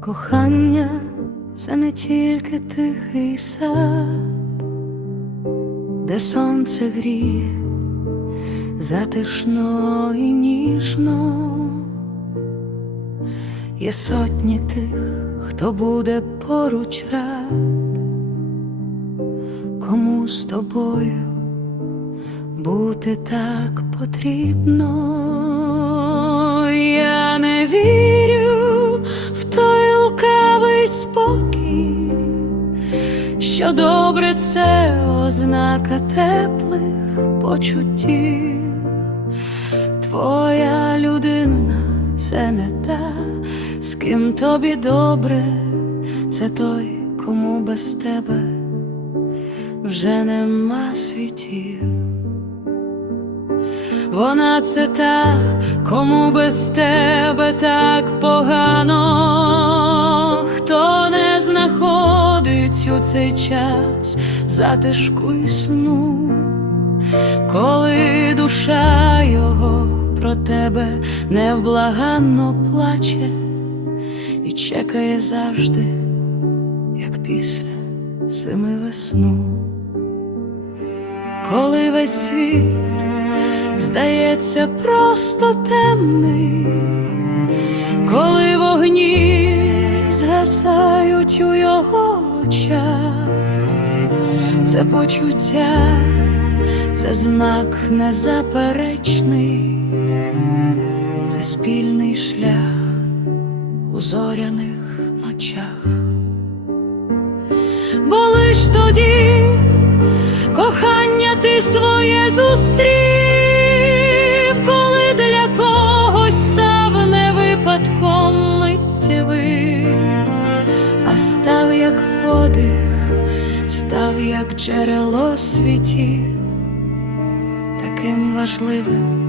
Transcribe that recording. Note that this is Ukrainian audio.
Кохання це не тільки тихий сад, де сонце гріє затишно і ніжно. Є сотні тих, хто буде поруч рад, кому з тобою бути так потрібно. Що добре це ознака теплих почуттів. Твоя людина це не та, з ким тобі добре, це той, кому без тебе вже нема світів. Вона це та, кому без тебе так погано, знаходить у цей час затишку і сну, коли душа його про тебе невблаганно плаче і чекає завжди, як після зими весну, коли весь світ здається просто темний, коли вогні згасають у його очах, це почуття, це знак незаперечний, це спільний шлях у зоряних ночах. Бо лиш тоді кохання ти своє зустрів, подих, став як джерело світі таким важливим,